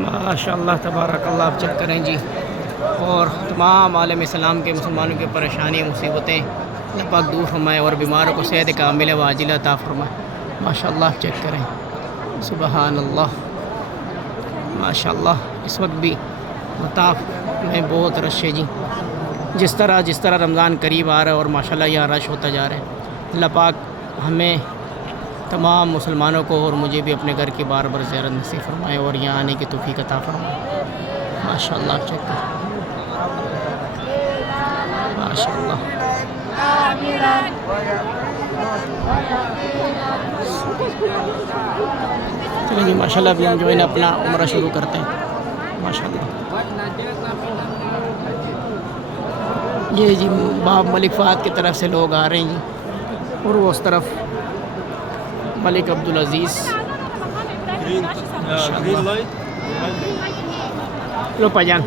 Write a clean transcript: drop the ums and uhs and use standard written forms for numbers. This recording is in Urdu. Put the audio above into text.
ماشاء اللہ تبارک اللہ. آپ چیک کریں جی. اور تمام عالم اسلام کے مسلمانوں کی پریشانی مصیبتیں اللہ پاک دور فرمائے اور بیماروں کو صحت کامل و عاجلہ عطا فرمائے. ماشاء اللہ چیک کریں. سبحان اللہ. ماشاء اللہ. اس وقت بھی مطاف میں بہت رش ہے جی. جس طرح رمضان قریب آ رہا ہے اور ماشاء اللہ یہاں رش ہوتا جا رہا ہے. اللہ پاک ہمیں تمام مسلمانوں کو اور مجھے بھی اپنے گھر کی بار بار زیارت نصیب فرمائے اور یہاں آنے کی توفیق عطا فرمائے. ماشاء اللہ چیک کریں. ماشاء اللہ. چلیے جی ماشاء اللہ ابھی ہم جو ہے نا اپنا عمرہ شروع کرتے ہیں. ماشاء اللہ. یہ جی باب ملک فہد کی طرف سے لوگ آ رہے ہیں جی اور وہ اس طرف ملک عبدالعزیز. لو پاجان